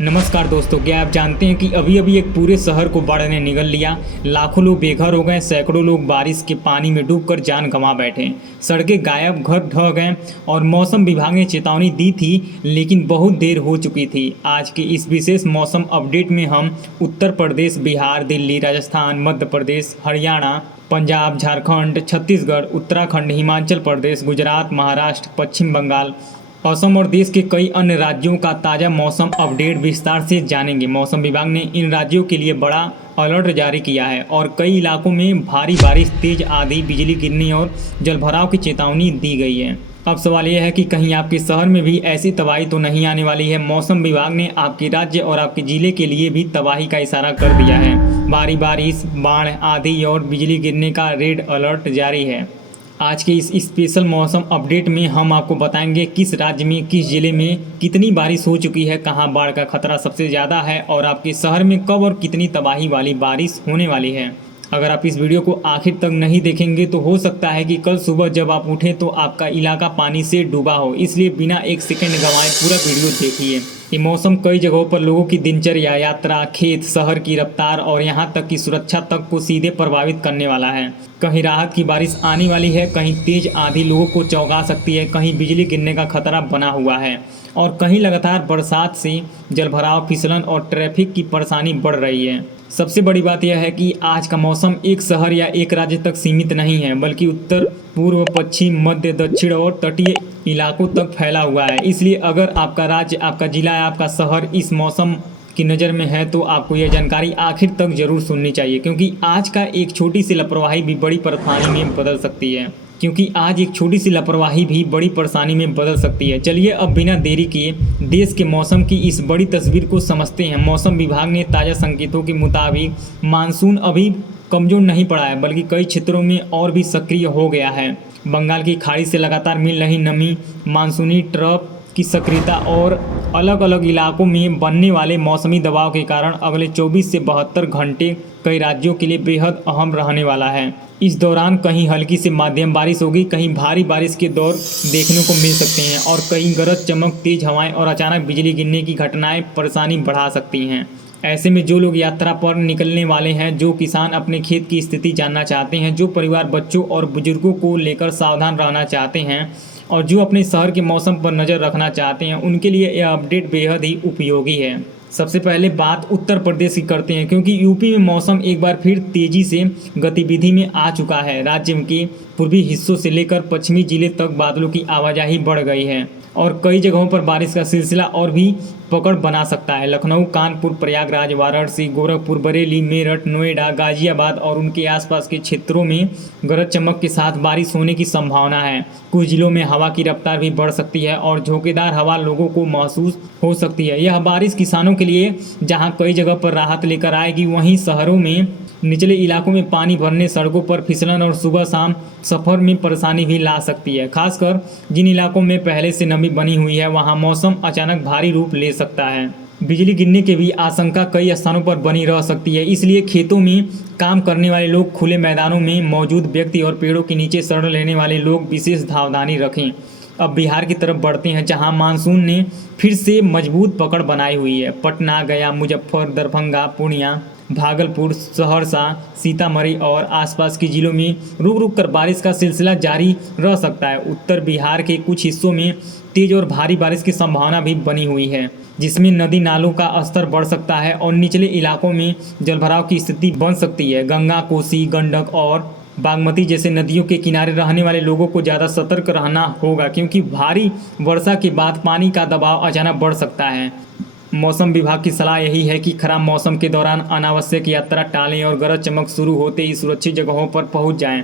नमस्कार दोस्तों, क्या आप जानते हैं कि अभी अभी एक पूरे शहर को बाढ़ ने निगल लिया। लाखों लोग बेघर हो गए, सैकड़ों लोग बारिश के पानी में डूबकर जान गंवा बैठे। सड़कें गायब, घर ढह गए और मौसम विभाग ने चेतावनी दी थी, लेकिन बहुत देर हो चुकी थी। आज के इस विशेष मौसम अपडेट में हम उत्तर प्रदेश, बिहार, दिल्ली, राजस्थान, मध्य प्रदेश, हरियाणा, पंजाब, झारखंड, छत्तीसगढ़, उत्तराखंड, हिमाचल प्रदेश, गुजरात, महाराष्ट्र, पश्चिम बंगाल, असम और देश के कई अन्य राज्यों का ताज़ा मौसम अपडेट विस्तार से जानेंगे। मौसम विभाग ने इन राज्यों के लिए बड़ा अलर्ट जारी किया है और कई इलाकों में भारी बारिश, तेज आंधी, बिजली गिरने और जलभराव की चेतावनी दी गई है। अब सवाल यह है कि कहीं आपके शहर में भी ऐसी तबाही तो नहीं आने वाली है। मौसम विभाग ने आपके राज्य और आपके जिले के लिए भी तबाही का इशारा कर दिया है। भारी बारिश, बाढ़, आंधी और बिजली गिरने का रेड अलर्ट जारी है। आज के इस स्पेशल मौसम अपडेट में हम आपको बताएंगे किस राज्य में, किस जिले में कितनी बारिश हो चुकी है, कहां बाढ़ का खतरा सबसे ज़्यादा है और आपके शहर में कब और कितनी तबाही वाली बारिश होने वाली है। अगर आप इस वीडियो को आखिर तक नहीं देखेंगे तो हो सकता है कि कल सुबह जब आप उठें तो आपका इलाका पानी से डूबा हो, इसलिए बिना एक सेकंड गंवाए पूरा वीडियो देखिए। ये मौसम कई जगहों पर लोगों की दिनचर्या, यात्रा, खेत, शहर की रफ्तार और यहाँ तक कि सुरक्षा तक को सीधे प्रभावित करने वाला है। कहीं राहत की बारिश आने वाली है, कहीं तेज आंधी लोगों को चौंका सकती है, कहीं बिजली गिरने का खतरा बना हुआ है और कहीं लगातार बरसात से जलभराव, फिसलन और ट्रैफिक की परेशानी बढ़ रही है। सबसे बड़ी बात यह है कि आज का मौसम एक शहर या एक राज्य तक सीमित नहीं है, बल्कि उत्तर, पूर्व, पश्चिम, मध्य, दक्षिण और तटीय इलाकों तक फैला हुआ है। इसलिए अगर आपका राज्य, आपका जिला या आपका शहर इस मौसम की नज़र में है तो आपको यह जानकारी आखिर तक जरूर सुननी चाहिए, क्योंकि आज का एक छोटी सी लापरवाही भी बड़ी परेशानी में बदल सकती है। चलिए अब बिना देरी किए देश के मौसम की इस बड़ी तस्वीर को समझते हैं। मौसम विभाग ने ताज़ा संकेतों के मुताबिक मानसून अभी कमज़ोर नहीं पड़ा है, बल्कि कई क्षेत्रों में और भी सक्रिय हो गया है। बंगाल की खाड़ी से लगातार मिल रही नमी, मानसूनी ट्रफ की सक्रियता और अलग अलग इलाकों में बनने वाले मौसमी दबाव के कारण अगले 24 से 72 घंटे कई राज्यों के लिए बेहद अहम रहने वाला है। इस दौरान कहीं हल्की से मध्यम बारिश होगी, कहीं भारी बारिश के दौर देखने को मिल सकते हैं और कहीं गरज चमक, तेज हवाएं और अचानक बिजली गिरने की घटनाएं परेशानी बढ़ा सकती हैं। ऐसे में जो लोग यात्रा पर निकलने वाले हैं, जो किसान अपने खेत की स्थिति जानना चाहते हैं, जो परिवार बच्चों और बुजुर्गों को लेकर सावधान रहना चाहते हैं और जो अपने शहर के मौसम पर नज़र रखना चाहते हैं, उनके लिए यह अपडेट बेहद ही उपयोगी है। सबसे पहले बात उत्तर प्रदेश की करते हैं, क्योंकि यूपी में मौसम एक बार फिर तेज़ी से गतिविधि में आ चुका है। राज्य के पूर्वी हिस्सों से लेकर पश्चिमी जिले तक बादलों की आवाजाही बढ़ गई है और कई जगहों पर बारिश का सिलसिला और भी पकड़ बना सकता है। लखनऊ, कानपुर, प्रयागराज, वाराणसी, गोरखपुर, बरेली, मेरठ, नोएडा, गाजियाबाद और उनके आसपास के क्षेत्रों में गरज चमक के साथ बारिश होने की संभावना है। कुछ जिलों में हवा की रफ्तार भी बढ़ सकती है और झोंकेदार हवा लोगों को महसूस हो सकती है। यह बारिश किसानों के लिए जहां कई जगह पर राहत लेकर आएगी, वहीं शहरों में निचले इलाकों में पानी भरने, सड़कों पर फिसलन और सुबह शाम सफ़र में परेशानी भी ला सकती है। खासकर जिन इलाकों में पहले से नमी बनी हुई है, वहां मौसम अचानक भारी रूप ले सकता है। बिजली गिरने की भी आशंका कई स्थानों पर बनी रह सकती है, इसलिए खेतों में काम करने वाले लोग, खुले मैदानों में मौजूद व्यक्ति और पेड़ों के नीचे शरण लेने वाले लोग विशेष सावधानी रखें। अब बिहार की तरफ बढ़ते हैं, जहां मानसून ने फिर से मजबूत पकड़ बनाई हुई है। पटना, गया, मुजफ्फर, दरभंगा, पूर्णिया, भागलपुर, सहरसा, सीतामढ़ी और आसपास के जिलों में रुक रुक कर बारिश का सिलसिला जारी रह सकता है। उत्तर बिहार के कुछ हिस्सों में तेज और भारी बारिश की संभावना भी बनी हुई है, जिसमें नदी नालों का स्तर बढ़ सकता है और निचले इलाकों में जलभराव की स्थिति बन सकती है। गंगा, कोसी, गंडक और बागमती जैसे नदियों के किनारे रहने वाले लोगों को ज़्यादा सतर्क रहना होगा, क्योंकि भारी वर्षा के बाद पानी का दबाव अचानक बढ़ सकता है। मौसम विभाग की सलाह यही है कि खराब मौसम के दौरान अनावश्यक यात्रा टालें और गरज चमक शुरू होते ही सुरक्षित जगहों पर पहुंच जाएं।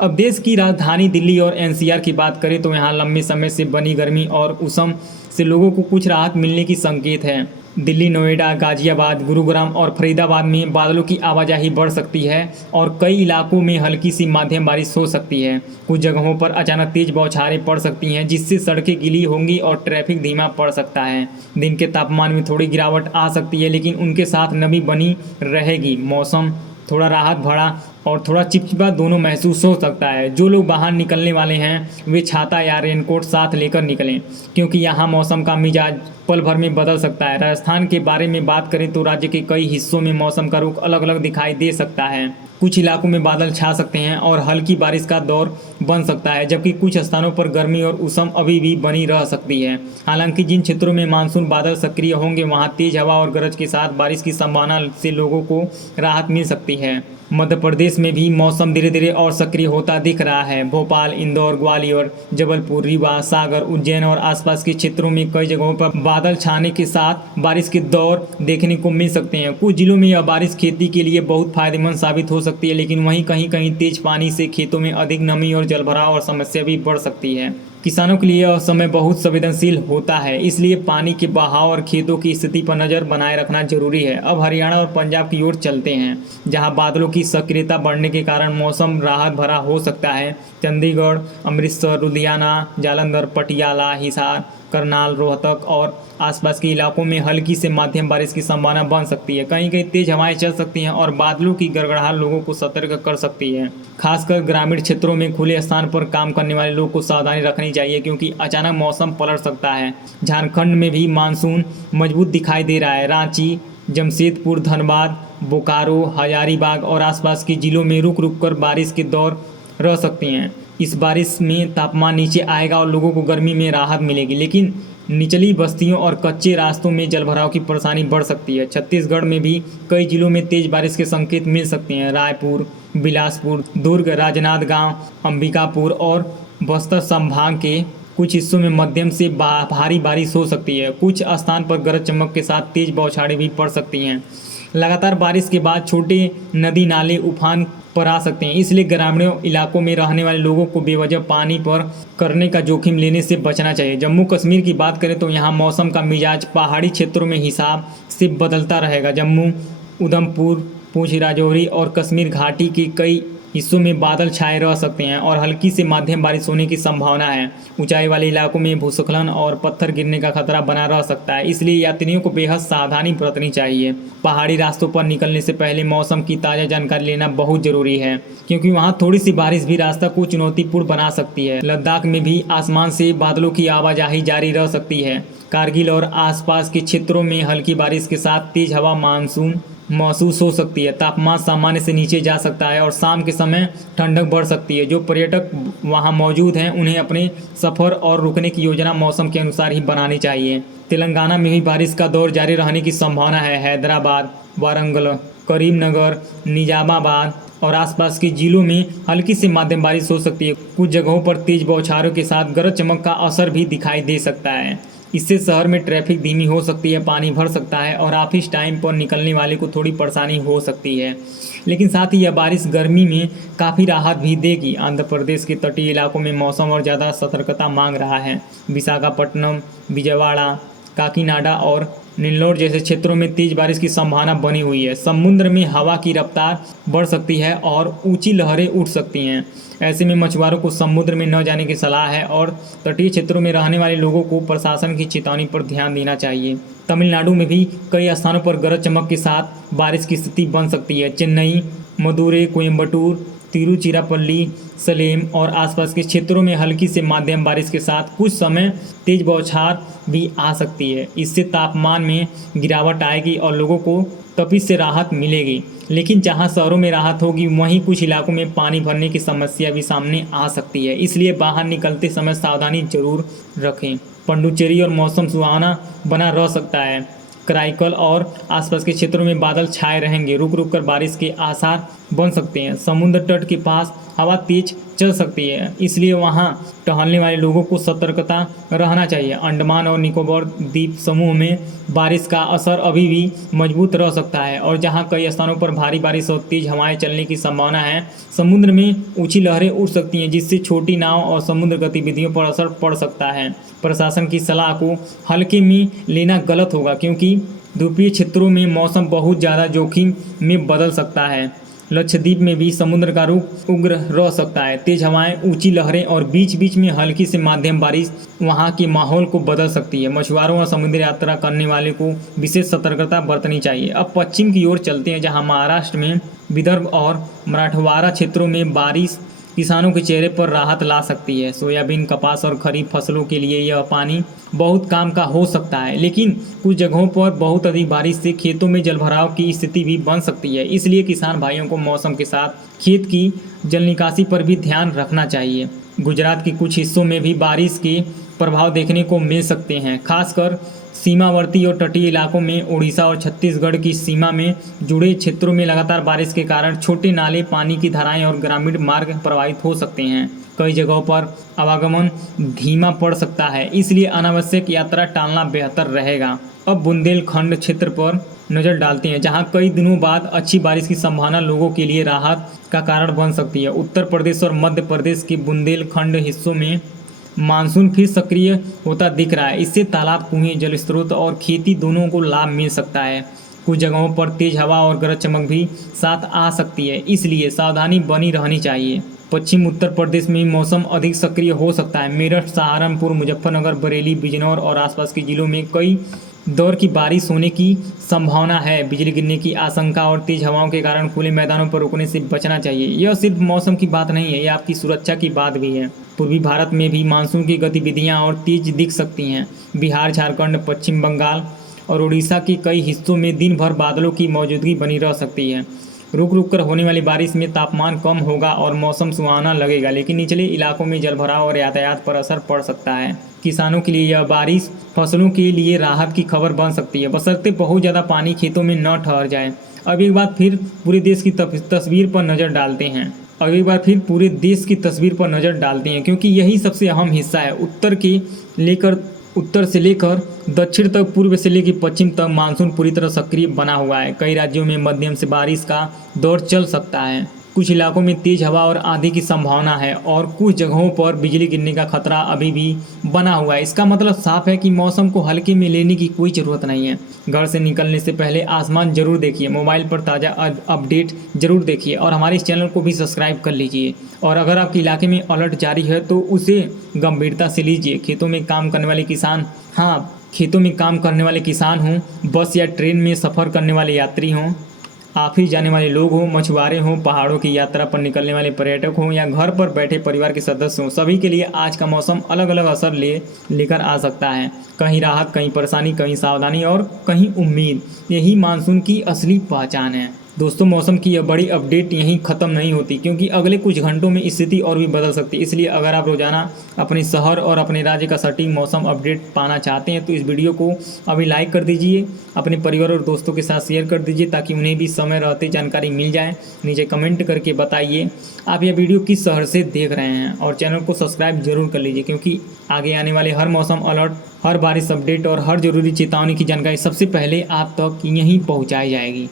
अब देश की राजधानी दिल्ली और एनसीआर की बात करें तो यहाँ लंबे समय से बनी गर्मी और उष्ण से लोगों को कुछ राहत मिलने की संकेत है। दिल्ली, नोएडा, गाजियाबाद, गुरुग्राम और फरीदाबाद में बादलों की आवाजाही बढ़ सकती है और कई इलाकों में हल्की सी मध्यम बारिश हो सकती है। कुछ जगहों पर अचानक तेज बौछारें पड़ सकती हैं, जिससे सड़कें गीली होंगी और ट्रैफिक धीमा पड़ सकता है। दिन के तापमान में थोड़ी गिरावट आ सकती है, लेकिन उनके साथ नमी बनी रहेगी। मौसम थोड़ा राहत भरा और थोड़ा चिपचिपा दोनों महसूस हो सकता है। जो लोग बाहर निकलने वाले हैं वे छाता या रेनकोट साथ लेकर निकलें, क्योंकि यहाँ मौसम का मिजाज पल भर में बदल सकता है। राजस्थान के बारे में बात करें तो राज्य के कई हिस्सों में मौसम का रुख अलग अलग दिखाई दे सकता है। कुछ इलाकों में बादल छा सकते हैं और हल्की बारिश का दौर बन सकता है, जबकि कुछ स्थानों पर गर्मी और उष्ण अभी भी बनी रह सकती है। हालांकि जिन क्षेत्रों में मानसून बादल सक्रिय होंगे वहां तेज हवा और गरज के साथ बारिश की संभावना से लोगों को राहत मिल सकती है। मध्य प्रदेश में भी मौसम धीरे धीरे और सक्रिय होता दिख रहा है। भोपाल, इंदौर, ग्वालियर, जबलपुर, रीवा, सागर, उज्जैन और आसपास के क्षेत्रों में कई जगहों पर बादल छाने के साथ बारिश के दौर देखने को मिल सकते हैं। कुछ जिलों में यह बारिश खेती के लिए बहुत फायदेमंद साबित हो सकती है, लेकिन वहीं कहीं कहीं तेज पानी से खेतों में अधिक नमी और जलभराव और समस्या भी बढ़ सकती है। किसानों के लिए यह समय बहुत संवेदनशील होता है, इसलिए पानी के बहाव और खेतों की स्थिति पर नज़र बनाए रखना जरूरी है। अब हरियाणा और पंजाब की ओर चलते हैं, जहां बादलों की सक्रियता बढ़ने के कारण मौसम राहत भरा हो सकता है। चंडीगढ़, अमृतसर, लुधियाना, जालंधर, पटियाला, हिसार, करनाल, रोहतक और आसपास के इलाकों में हल्की से मध्यम बारिश की संभावना बन सकती है। कहीं कहीं तेज हवाएं चल सकती हैं और बादलों की गड़गड़ाहट लोगों को सतर्क कर सकती है। खासकर ग्रामीण क्षेत्रों में खुले स्थान पर काम करने वाले लोगों को सावधानी रखनी चाहिए, क्योंकि अचानक मौसम पलट सकता है। झारखंड में भी मानसून मजबूत दिखाई दे रहा है। रांची, जमशेदपुर, धनबाद, बोकारो, हजारीबाग और आसपास के जिलों में रुक रुक कर बारिश के दौर रह सकती हैं। इस बारिश में तापमान नीचे आएगा और लोगों को गर्मी में राहत मिलेगी, लेकिन निचली बस्तियों और कच्चे रास्तों में जलभराव की परेशानी बढ़ सकती है। छत्तीसगढ़ में भी कई जिलों में तेज बारिश के संकेत मिल सकते हैं। रायपुर, बिलासपुर, दुर्ग, राजनांदगांव, अंबिकापुर और बस्तर संभाग के कुछ हिस्सों में मध्यम से भारी बारिश हो सकती है। कुछ स्थान पर गरज चमक के साथ तेज बौछारें भी पड़ सकती हैं। लगातार बारिश के बाद छोटे नदी नाले उफान पर आ सकते हैं, इसलिए ग्रामीण इलाकों में रहने वाले लोगों को बेवजह पानी पर करने का जोखिम लेने से बचना चाहिए। जम्मू कश्मीर की बात करें तो यहाँ मौसम का मिजाज पहाड़ी क्षेत्रों में हिसाब से बदलता रहेगा। जम्मू, उधमपुर, पूंछ, राजौरी और कश्मीर घाटी के कई हिस्सों में बादल छाए रह सकते हैं और हल्की से मध्यम बारिश होने की संभावना है। ऊंचाई वाले इलाकों में भूस्खलन और पत्थर गिरने का खतरा बना रह सकता है, इसलिए यात्रियों को बेहद सावधानी बरतनी चाहिए। पहाड़ी रास्तों पर निकलने से पहले मौसम की ताज़ा जानकारी लेना बहुत जरूरी है, क्योंकि वहाँ थोड़ी सी बारिश भी रास्ता को चुनौतीपूर्ण बना सकती है। लद्दाख में भी आसमान से बादलों की आवाजाही जारी रह सकती है। कारगिल और आसपास के क्षेत्रों में हल्की बारिश के साथ तेज हवा मानसून महसूस हो सकती है। तापमान सामान्य से नीचे जा सकता है और शाम के समय ठंडक बढ़ सकती है। जो पर्यटक वहां मौजूद हैं उन्हें अपने सफ़र और रुकने की योजना मौसम के अनुसार ही बनानी चाहिए। तेलंगाना में भी बारिश का दौर जारी रहने की संभावना है। हैदराबाद, वारंगल, करीमनगर, निजामाबाद और आसपास के जिलों में हल्की से मध्यम बारिश हो सकती है। कुछ जगहों पर तेज बौछारों के साथ गरज चमक का असर भी दिखाई दे सकता है। इससे शहर में ट्रैफिक धीमी हो सकती है, पानी भर सकता है और ऑफिस टाइम पर निकलने वाले को थोड़ी परेशानी हो सकती है। लेकिन साथ ही यह बारिश गर्मी में काफ़ी राहत भी देगी। आंध्र प्रदेश के तटीय इलाकों में मौसम और ज़्यादा सतर्कता मांग रहा है। विशाखापट्टनम, विजयवाड़ा, काकीनाडा और नेल्लोर जैसे क्षेत्रों में तेज बारिश की संभावना बनी हुई है। समुद्र में हवा की रफ्तार बढ़ सकती है और ऊंची लहरें उठ सकती हैं। ऐसे में मछुआरों को समुद्र में न जाने की सलाह है और तटीय क्षेत्रों में रहने वाले लोगों को प्रशासन की चेतावनी पर ध्यान देना चाहिए। तमिलनाडु में भी कई स्थानों पर गरज चमक के साथ बारिश की स्थिति बन सकती है। चेन्नई, मदुरै, कोयम्बटूर, तिरुचिरापल्ली, सलेम और आसपास के क्षेत्रों में हल्की से मध्यम बारिश के साथ कुछ समय तेज बौछार भी आ सकती है। इससे तापमान में गिरावट आएगी और लोगों को तपिश से राहत मिलेगी। लेकिन जहां शहरों में राहत होगी वहीं कुछ इलाकों में पानी भरने की समस्या भी सामने आ सकती है, इसलिए बाहर निकलते समय सावधानी जरूर रखें। पुडुचेरी और मौसम सुहावना बना रह सकता है। कराईकल और आसपास के क्षेत्रों में बादल छाए रहेंगे। रुक रुक कर बारिश के आसार बन सकते हैं। समुद्र तट के पास हवा तेज चल सकती है, इसलिए वहां टहलने वाले लोगों को सतर्कता रहना चाहिए। अंडमान और निकोबार द्वीप समूह में बारिश का असर अभी भी मजबूत रह सकता है और जहां कई स्थानों पर भारी बारिश और तेज हवाएं चलने की संभावना है। समुद्र में ऊंची लहरें उठ सकती हैं, जिससे छोटी नाव और समुद्र गतिविधियों पर असर पड़ सकता है। प्रशासन की सलाह को हल्के में लेना गलत होगा, क्योंकि द्वीपीय क्षेत्रों में मौसम बहुत ज़्यादा जोखिम में बदल सकता है। लक्षद्वीप में भी समुद्र का रुख उग्र रह सकता है। तेज हवाएं, ऊंची लहरें और बीच बीच में हल्की से मध्यम बारिश वहां के माहौल को बदल सकती है। मछुआरों और समुद्री यात्रा करने वाले को विशेष सतर्कता बरतनी चाहिए। अब पश्चिम की ओर चलते हैं, जहां महाराष्ट्र में विदर्भ और मराठवाड़ा क्षेत्रों में बारिश किसानों के चेहरे पर राहत ला सकती है। सोयाबीन, कपास और खरीफ फसलों के लिए यह पानी बहुत काम का हो सकता है, लेकिन कुछ जगहों पर बहुत अधिक बारिश से खेतों में जलभराव की स्थिति भी बन सकती है। इसलिए किसान भाइयों को मौसम के साथ खेत की जल निकासी पर भी ध्यान रखना चाहिए। गुजरात के कुछ हिस्सों में भी बारिश के प्रभाव देखने को मिल सकते हैं, खासकर सीमावर्ती और तटीय इलाकों में। उड़ीसा और छत्तीसगढ़ की सीमा में जुड़े क्षेत्रों में लगातार बारिश के कारण छोटे नाले, पानी की धाराएं और ग्रामीण मार्ग प्रभावित हो सकते हैं। कई जगहों पर आवागमन धीमा पड़ सकता है, इसलिए अनावश्यक यात्रा टालना बेहतर रहेगा। अब बुंदेलखंड क्षेत्र पर नज़र डालते हैं, जहां कई दिनों बाद अच्छी बारिश की संभावना लोगों के लिए राहत का कारण बन सकती है। उत्तर प्रदेश और मध्य प्रदेश के बुंदेलखंड हिस्सों में मानसून फिर सक्रिय होता दिख रहा है। इससे तालाब, कुएं, जल स्रोत और खेती दोनों को लाभ मिल सकता है। कुछ जगहों पर तेज हवा और गरज चमक भी साथ आ सकती है, इसलिए सावधानी बनी रहनी चाहिए। पश्चिम उत्तर प्रदेश में मौसम अधिक सक्रिय हो सकता है। मेरठ, सहारनपुर, मुजफ्फरनगर, बरेली, बिजनौर और आसपास के जिलों में कई दौर की बारिश होने की संभावना है। बिजली गिरने की आशंका और तेज हवाओं के कारण खुले मैदानों पर रुकने से बचना चाहिए। यह सिर्फ मौसम की बात नहीं है, यह आपकी सुरक्षा की बात भी है। पूर्वी भारत में भी मानसून की गतिविधियां और तेज दिख सकती हैं। बिहार, झारखंड, पश्चिम बंगाल और उड़ीसा के कई हिस्सों में दिन भर बादलों की मौजूदगी बनी रह सकती है। रुक रुक कर होने वाली बारिश में तापमान कम होगा और मौसम सुहावना लगेगा, लेकिन निचले इलाकों में जलभराव और यातायात पर असर पड़ सकता है। किसानों के लिए यह बारिश फसलों के लिए राहत की खबर बन सकती है, बशर्ते बहुत ज़्यादा पानी खेतों में न ठहर जाए। अब एक बार फिर पूरे देश की तस्वीर पर नज़र डालते हैं। क्योंकि यही सबसे अहम हिस्सा है। उत्तर से लेकर दक्षिण तक, पूर्व से लेकर पश्चिम तक मानसून पूरी तरह सक्रिय बना हुआ है। कई राज्यों में मध्यम से बारिश का दौर चल सकता है। कुछ इलाकों में तेज हवा और आंधी की संभावना है और कुछ जगहों पर बिजली गिरने का खतरा अभी भी बना हुआ है। इसका मतलब साफ है कि मौसम को हल्के में लेने की कोई ज़रूरत नहीं है। घर से निकलने से पहले आसमान जरूर देखिए, मोबाइल पर ताज़ा अपडेट जरूर देखिए और हमारे इस चैनल को भी सब्सक्राइब कर लीजिए। और अगर आपके इलाके में अलर्ट जारी है तो उसे गंभीरता से लीजिए। खेतों में काम करने वाले किसान हों, बस या ट्रेन में सफ़र करने वाले यात्री हों, ऑफिस जाने वाले लोग हों, मछुआरे हों, पहाड़ों की यात्रा पर निकलने वाले पर्यटक हों या घर पर बैठे परिवार के सदस्य हों, सभी के लिए आज का मौसम अलग अलग असर लेकर आ सकता है। कहीं राहत, कहीं परेशानी, कहीं सावधानी और कहीं उम्मीद। यही मानसून की असली पहचान है। दोस्तों, मौसम की यह बड़ी अपडेट यहीं ख़त्म नहीं होती, क्योंकि अगले कुछ घंटों में स्थिति और भी बदल सकती है। इसलिए अगर आप रोजाना अपने शहर और अपने राज्य का सटीक मौसम अपडेट पाना चाहते हैं तो इस वीडियो को अभी लाइक कर दीजिए, अपने परिवार और दोस्तों के साथ शेयर कर दीजिए ताकि उन्हें भी समय रहते जानकारी मिल जाए। नीचे कमेंट करके बताइए आप यह वीडियो किस शहर से देख रहे हैं और चैनल को सब्सक्राइब जरूर कर लीजिए, क्योंकि आगे आने वाले हर मौसम अलर्ट, हर बारिश अपडेट और हर जरूरी चेतावनी की जानकारी सबसे पहले आप तक यहीं पहुँचाई जाएगी।